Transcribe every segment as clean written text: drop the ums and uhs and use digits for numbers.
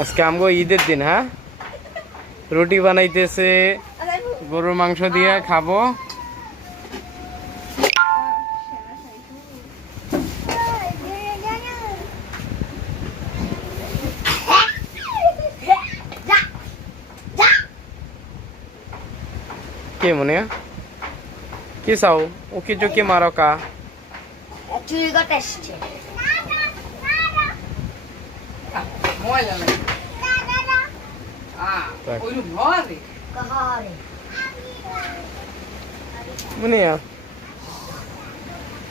আজকে আমগো ঈদের দিন, হ্যাঁ রুটি বানাইতেছে, গরুর মাংস দিয়ে খাবো। কে মনে কি চাও উকি চুকি মারো কা চুরি করতে এসছে মুনিয়া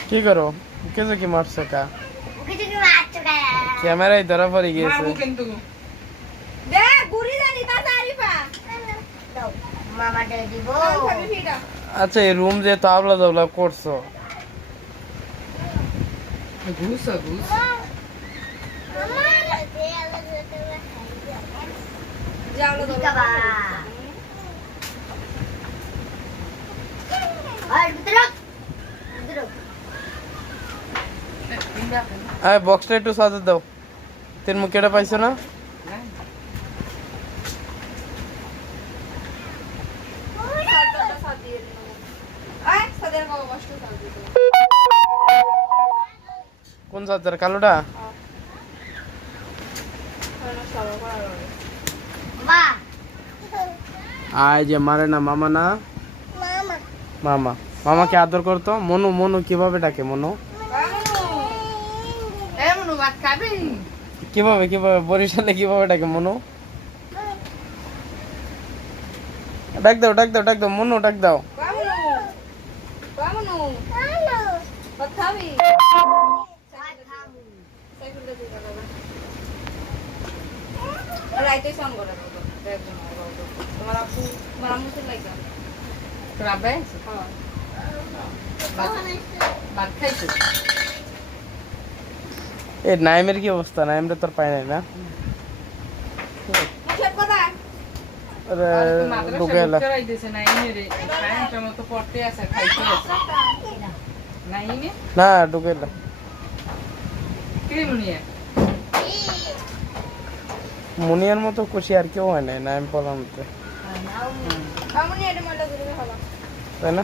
কি করো উকি চুকি মারছো কা ক্যামেরায় ধরা পড়ে গিয়েছে। আচ্ছা এই রুম যে তাবলা দাবলা করছো বক্সটা একটু সাজা দাও, তিন মুখেটা পাইছো না? কোন চার্জার কালোটা? আয় যে মারে না মামা না মামা, মামাকে আদর করতো। মনু মনু কিভাবে ডাকে মনু? কিভাবে কিভাবে বরিশালে কিভাবে ডাকে মনু? ডাক দাও ডাক দাও ডাক দাও মনু ডাক দাও। এই নাইমের কি অবস্থা? নাইমটা তোর পায় নাই না? না ঢুকে মুনিয়ার মতো খুশি আর কেউ হয় নাই নাইম পড়ার মধ্যে, তাই না?